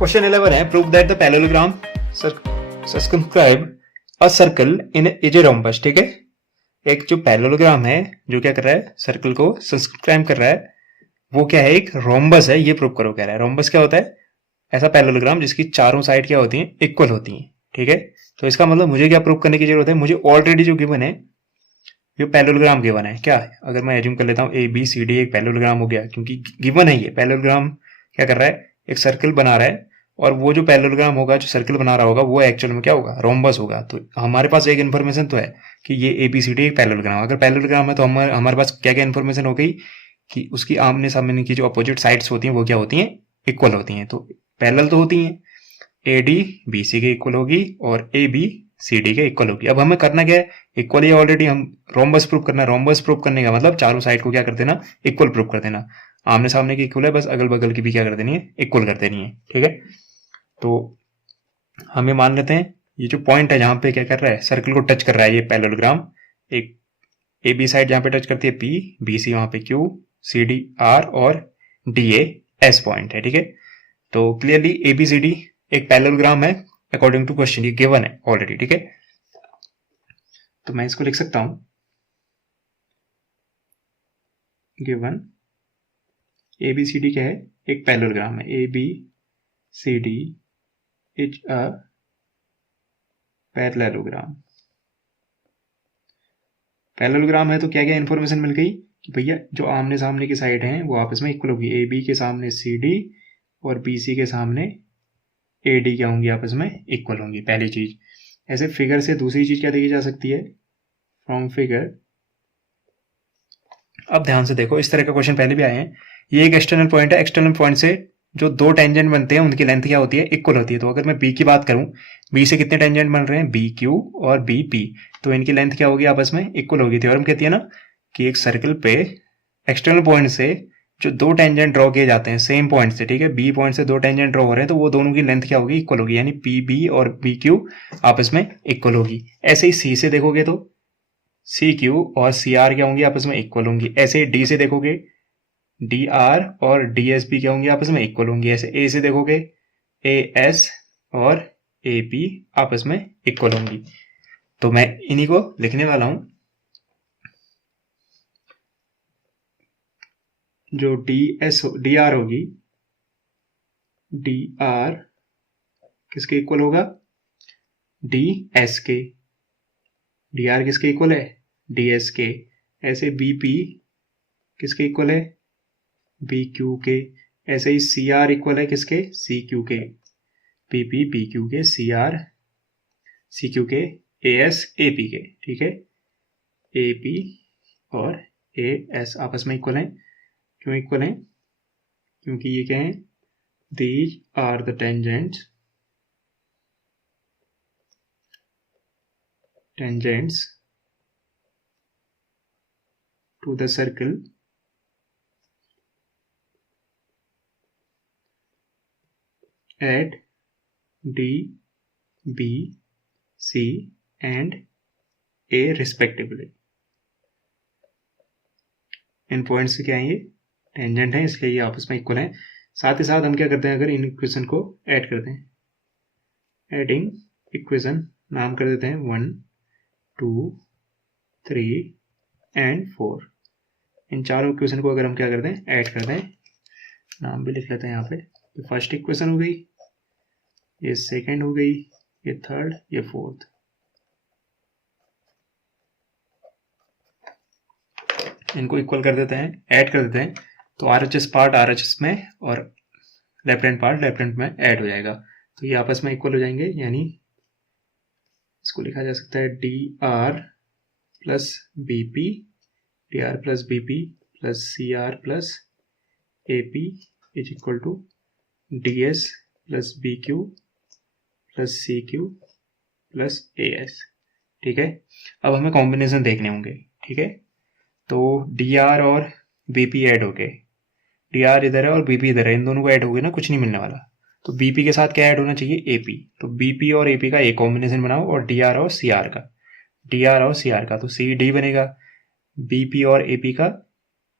Question 11 है prove that the parallelogram circumscribe a circle in is a rhombus. ठीक है, एक जो पैरेललोग्राम है जो क्या कर रहा है, सर्कल को सब्सक्राइब कर रहा है, वो क्या है, एक रोम्बस है। ये प्रूव करो कह रहा है। रोम्बस क्या होता है? ऐसा पैरेललोग्राम जिसकी चारों साइड क्या होती हैं, इक्वल होती हैं। ठीक है, तो इसका मतलब मुझे क्या प्रूव करने की जरूरत है, मुझे ऑलरेडी जो गिवन है ये पैरेललोग्राम गिवन है। क्या अगर मैं एज्यूम कर लेता हूँ ए बी सी डी एक पैरेललोग्राम हो गया, क्योंकि गिवन है ये पैरेललोग्राम क्या कर रहा है, एक सर्कल बना रहा है, और वो जो पैरेललोग्राम होगा जो सर्कल बना रहा होगा वो एक्चुअल में क्या होगा, रोम्बस होगा। तो हमारे पास एक इन्फॉर्मेशन तो है कि ये ए बी सी डी एक पैरेललोग्राम। अगर पैरेललोग्राम है तो हमारे पास क्या क्या इन्फॉर्मेशन हो गई कि उसकी आमने सामने की जो अपोजिट साइड्स होती हैं वो क्या होती हैं, इक्वल होती हैं। तो पैरेलल तो होती हैं, ए डी बी सी के इक्वल होगी और ए बी सी डी के इक्वल होगी। अब हमें करना क्या है, इक्वल ही ऑलरेडी हम रोम्बस प्रूव करना है। रोम्बस प्रूव करने का मतलब चारों साइड को क्या कर देना, इक्वल प्रूव कर देना। आमने सामने की इक्वल है, बस अगल बगल की भी क्या कर देनी है, इक्वल कर देनी है। ठीक है, तो हम ये मान लेते हैं ये जो पॉइंट है जहां पे क्या कर रहा है, सर्कल को टच कर रहा है ये पैरेललोग्राम, एक ए बी साइड जहां पे टच करती है पी, बी सी वहां पे क्यू, सी डी आर और डी ए एस पॉइंट है। ठीक है, तो clearly A B C D एक पैरेललोग्राम है अकॉर्डिंग टू क्वेश्चन, ये गिवन है ऑलरेडी। ठीक है, तो मैं इसको लिख सकता हूं, given A B C D क्या है, एक पैरेललोग्राम है। A B C D is a parallelogram. Parallelogram है तो क्या क्या इन्फॉर्मेशन मिल गई कि भैया जो आमने सामने की साइड हैं वो आपस में इक्वल होगी। ए बी के सामने सी डी और बी सी के सामने ए डी क्या होंगी, आपस में इक्वल होंगी, पहली चीज। ऐसे फिगर से दूसरी चीज क्या देखी जा सकती है, फ्रॉम फिगर। अब ध्यान से देखो, इस तरह का क्वेश्चन पहले भी आए हैं। ये एक एक्सटर्नल पॉइंट है, एक्सटर्नल पॉइंट से जो दो टेंजेंट बनते हैं उनकी लेंथ क्या होती है, इक्वल होती है। तो अगर मैं बी की बात करूं, बी से कितने टेंजेंट बन रहे हैं, बी क्यू और बी पी, तो इनकी लेंथ क्या होगी, आपस में इक्वल होगी। थ्योरम कहती है ना कि एक सर्कल पे एक्सटर्नल पॉइंट से जो दो टेंजेंट ड्रॉ किए जाते हैं सेम पॉइंट से, ठीक है, बी पॉइंट से दो टेंजेंट ड्रॉ हो रहे हैं तो वो दोनों की लेंथ क्या होगी, इक्वल होगी, यानी पी बी और बी क्यू आपस में इक्वल होगी। ऐसे ही सी से देखोगे तो सी क्यू और सी आर क्या होंगी, आपस में इक्वल होंगी। ऐसे डी से देखोगे डी आर और डी एस पी क्या होंगी, आपस में इक्वल होंगी। ऐसे ए से देखोगे ए एस और ए पी आपस में इक्वल होंगी। तो मैं इन्हीं को लिखने वाला हूं, जो डी आर होगी, डी आर किसके इक्वल होगा, डी एस के। डी आर किसके इक्वल है, डी एस के। ऐसे बी पी किसके इक्वल है, बी क्यू के। ऐसे ही सी आर इक्वल है किसके, सी क्यू के। पी पी बी क्यू के, सी आर सी क्यू के, ए एस ए पी के। ठीक है, ए पी और ए एस आपस में इक्वल हैं। क्यों इक्वल हैं, क्योंकि ये क्या है, these are the tangents to the circle at D, B, C and A respectively। इन पॉइंट्स से क्या है, ये टेंजेंट है, इसलिए ये आपस में इक्वल है। साथ ही साथ हम क्या करते हैं, अगर इन इक्वेशन को ऐड करते हैं, एडिंग इक्वेशन नाम कर देते हैं 1 2 3 एंड 4। इन चारों इक्वेशन को अगर हम क्या करते हैं, ऐड करते हैं, नाम भी लिख लेते हैं यहाँ पे। ये फर्स्ट इक्वेशन हो गई, ये सेकंड हो गई, ये थर्ड, ये फोर्थ। इनको इक्वल कर देते हैं, ऐड कर देते हैं, तो आरएचएस पार्ट आरएचएस में और left hand part left hand में ऐड हो जाएगा। तो ये आपस में इक्वल हो जाएंगे, यानी इसको लिखा जा सकता है D R plus B P, D R plus B P plus C R plus A P is equal to D S plus B Q plus C Q plus A S. ठीक है, अब हमें कॉम्बिनेशन देखने होंगे। ठीक है, तो D R और बी पी ऐड हो गए, डी आर इधर है और बी पी इधर है, इन दोनों को ऐड हो गए ना, कुछ नहीं मिलने वाला। तो बी पी के साथ क्या ऐड होना चाहिए, ए पी। तो बी पी और ए पी का एक कॉम्बिनेशन बनाओ और डी आर और सी आर का, डी आर और सी आर का, तो सी डी बनेगा, बी पी और ए पी का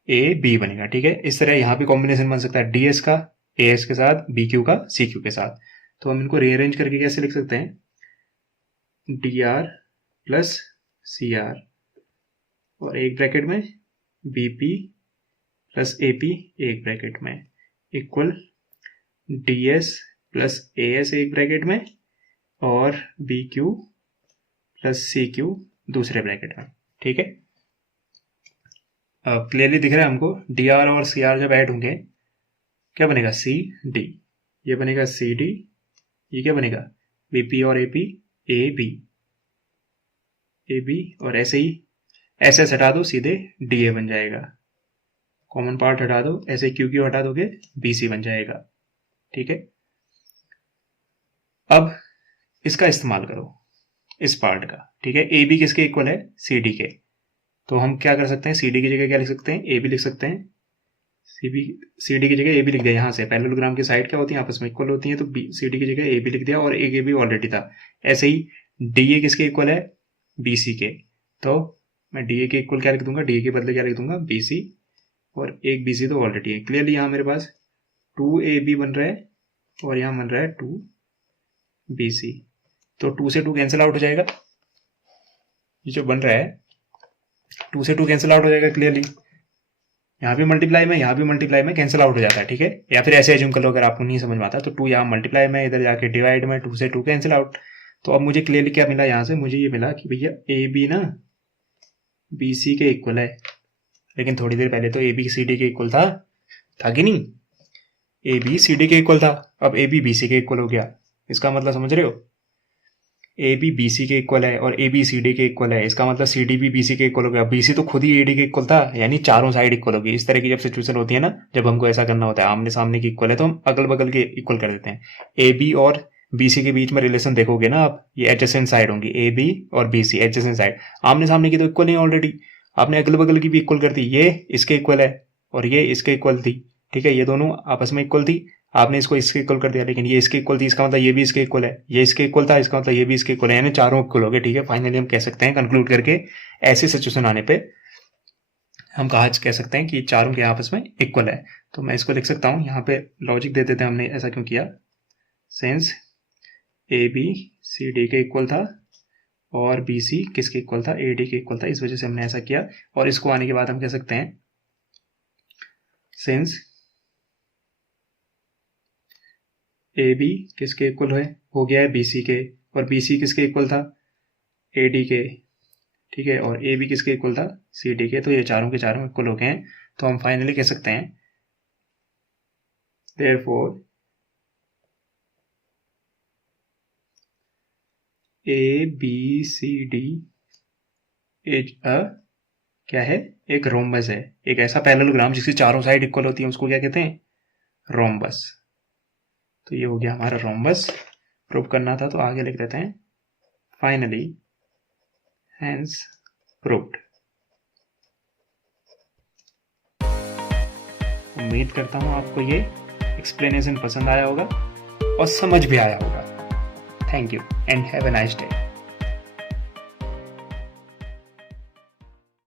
ए बी बनेगा। ठीक है, इस तरह यहाँ पे कॉम्बिनेशन बन सकता है डी एस का AS के साथ, BQ का CQ के साथ। तो हम इनको रीअरेंज करके कैसे लिख सकते हैं, DR प्लस CR और एक ब्रैकेट में BP प्लस AP एक ब्रैकेट में इक्वल DS प्लस AS एक ब्रैकेट में और BQ प्लस CQ दूसरे ब्रैकेट में। ठीक है, अब क्लियरली दिख रहा है हमको। DR और CR जब ऐड होंगे क्या बनेगा, CD, ये बनेगा CD, ये क्या बनेगा, BP और AP, AB और ऐसे ही SS हटा दो, सीधे DA बन जाएगा। कॉमन पार्ट हटा दो, ऐसे QQ हटा दोगे, BC बन जाएगा। ठीक है, अब इसका इस्तेमाल करो इस पार्ट का। ठीक है, AB किसके इक्वल है, CD के। तो हम क्या कर सकते हैं, CD की जगह क्या लिख सकते हैं, AB लिख सकते हैं। CD की जगह AB लिख दिया, यहाँ से पैरेललोग्राम की साइड क्या होती है, आपस में इक्वल होती है, तो CD की जगह AB लिख दिया और एक AB ऑलरेडी था। ऐसे ही DA किसके इक्वल है, BC के। तो मैं DA के इक्वल क्या लिख दूंगा, DA के बदले क्या लिख दूंगा, BC, और एक BC तो ऑलरेडी है। क्लियरली यहाँ मेरे पास 2AB बन रहा है और यहाँ बन रहा है 2BC। तो 2 से 2 कैंसिल आउट हो जाएगा, ये जो बन रहा है 2 से 2 कैंसिल आउट हो जाएगा। क्लियरली यहाँ भी मल्टीप्लाई में, यहाँ भी मल्टीप्लाई में कैंसिल आउट हो जाता है। ठीक है, या फिर ऐसे एज्यूम कर लो अगर आपको नहीं समझ में आता, तो 2 यहाँ मल्टीप्लाई में, इधर जाके डिवाइड में, 2 से 2 कैंसिल आउट। तो अब मुझे क्लियरली क्या मिला यहाँ से, मुझे ये मिला कि भैया AB ना BC के इक्वल है। लेकिन थोड़ी देर पहले तो AB CD के इक्वल था कि नहीं, AB CD के इक्वल था, अब AB BC के इक्वल हो गया। इसका मतलब समझ रहे हो, AB BC के इक्वल है और AB CD के इक्वल है, इसका मतलब CD भी BC के इक्वल हो गया। BC तो खुद ही AD के इक्वल था, यानी चारों साइड इक्वल होगी। इस तरह की जब सिचुएशन होती है ना, जब हमको ऐसा करना होता है, आमने सामने की इक्वल है तो हम अगल बगल के इक्वल कर देते हैं। AB और BC के बीच में रिलेशन देखोगे ना आप, ये एडजेसेंट साइड होंगी, AB और BC एडजेसेंट साइड। आमने सामने की तो इक्वल ही ऑलरेडी, आपने अगल बगल की भी इक्वल कर दी। ये इसके इक्वल है और ये इसके इक्वल थी। ठीक है, ये दोनों आपस में इक्वल थी, आपने इसको इसके इक्वल कर दिया, लेकिन ये इसके इक्वल थी, इसका मतलब ये भी इसके इक्वल है। ये इसके इक्वल था, इसका मतलब ये भी इसके इक्वल है, यानी चारों इक्वल हो गए। ठीक है, फाइनली हम कह सकते हैं कंक्लूड करके, ऐसी सिचुएशन आने पे हम कह सकते हैं कि चारों के आपस में इक्वल है। तो मैं इसको लिख सकता हूँ, यहाँ पे लॉजिक दे देते हैं हमने, ऐसा क्यों किया, सिंस AB CD के इक्वल था और BC किसके इक्वल था, AD के इक्वल था, इस वजह से हमने ऐसा किया। और इसको आने के बाद हम कह सकते हैं सिंस AB किसके इक्वल हो गया है, BC के, और BC किसके इक्वल था, AD के। ठीक है, और AB किसके इक्वल था, CD के। तो ये चारों के चारों इक्वल हो गए हैं। तो हम फाइनली कह सकते हैं therefore ABCD इज अ क्या है, एक रोम्बस है। एक ऐसा पैरेललोग्राम जिसकी चारों साइड इक्वल होती है, उसको क्या कहते हैं, रोम्बस। तो ये हो गया हमारा रोम्बस। प्रूव करना था तो आगे लिख देते हैं फाइनली हेंस प्रूव्ड। उम्मीद करता हूँ आपको ये एक्सप्लेनेशन पसंद आया होगा और समझ भी आया होगा। Thank you and have a nice day.